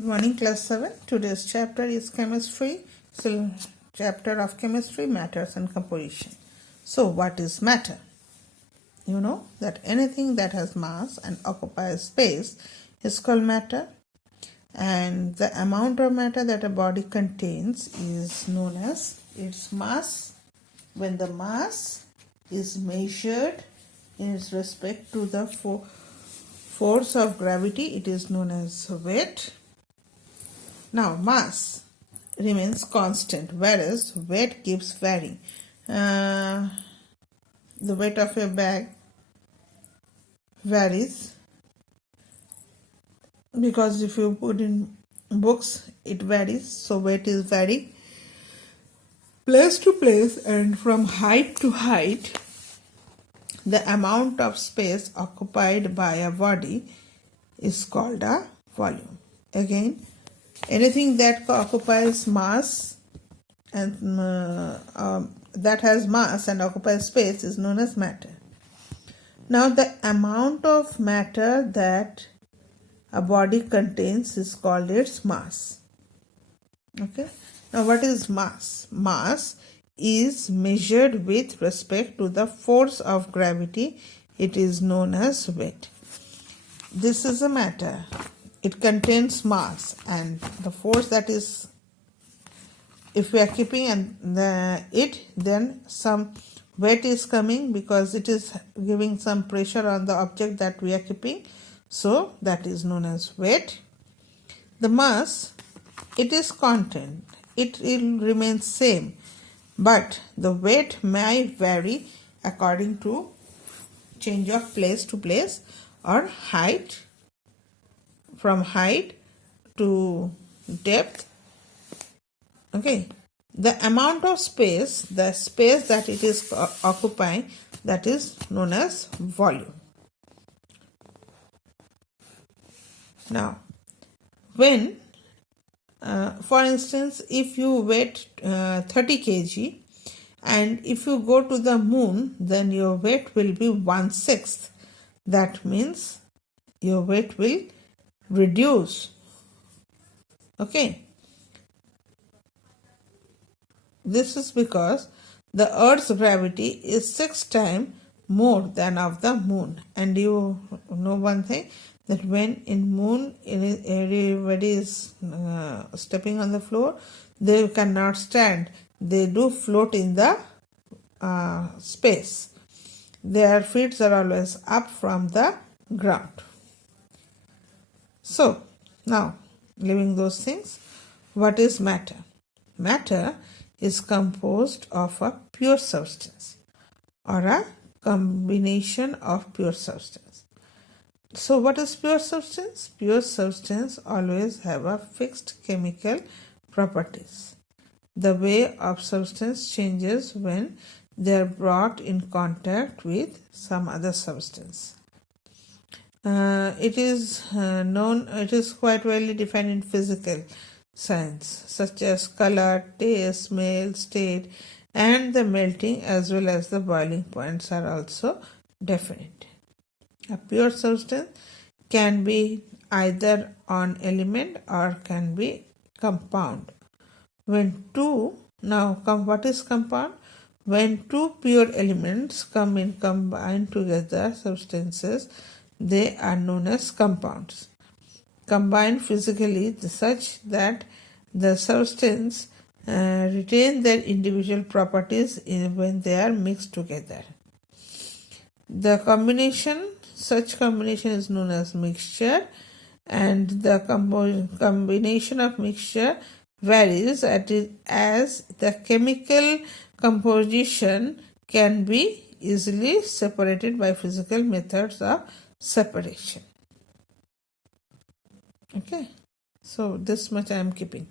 Good morning, class 7. Today's chapter is chemistry. So, chapter of chemistry, matters and composition. So, what is matter? You know that anything that has mass and occupies space is called matter, and the amount of matter that a body contains is known as its mass. When the mass is measured in its respect to the force of gravity, it is known as weight. Now, mass remains constant, whereas weight keeps varying. The weight of a bag varies because if you put in books, it varies. So, weight is varying place to place and from height to height. The amount of space occupied by a body is called a volume. Again, anything that occupies mass and that has mass and occupies space is known as matter. Now, the amount of matter that a body contains is called its mass. Okay. Now, what is mass? Mass is measured with respect to the force of gravity. It is known as weight. This is a matter. It contains mass, and the force that is, if we are keeping then some weight is coming because it is giving some pressure on the object that we are keeping. So that is known as weight. The mass, it is constant. It will remain same, but the weight may vary according to change of place to place or height, from height to depth. Okay, the amount of space, the space that it is occupying, that is known as volume. Now, when for instance, if you weight 30 kg and if you go to the moon, then your weight will be 1/6. That means your weight will reduce. Okay. This is because the Earth's gravity is 6 times more than of the moon. And you know one thing, that when in moon everybody is stepping on the floor, they cannot stand. They do float in the space. Their feet are always up from the ground. So, now, leaving those things, what is matter? Matter is composed of a pure substance or a combination of pure substance. So, what is pure substance? Pure substance always have a fixed chemical properties. The way of substance changes when they are brought in contact with some other substance. It is quite widely defined in physical science, such as color, taste, smell, state, and the melting as well as the boiling points are also definite. A pure substance can be either an element or can be compound. What is compound? When two pure elements combine together substances, they are known as compounds. Combined physically such that the substance retain their individual properties when they are mixed together. Such combination is known as mixture, and the combination of mixture varies as the chemical composition can be easily separated by physical methods of separation. Okay, so this much I am keeping.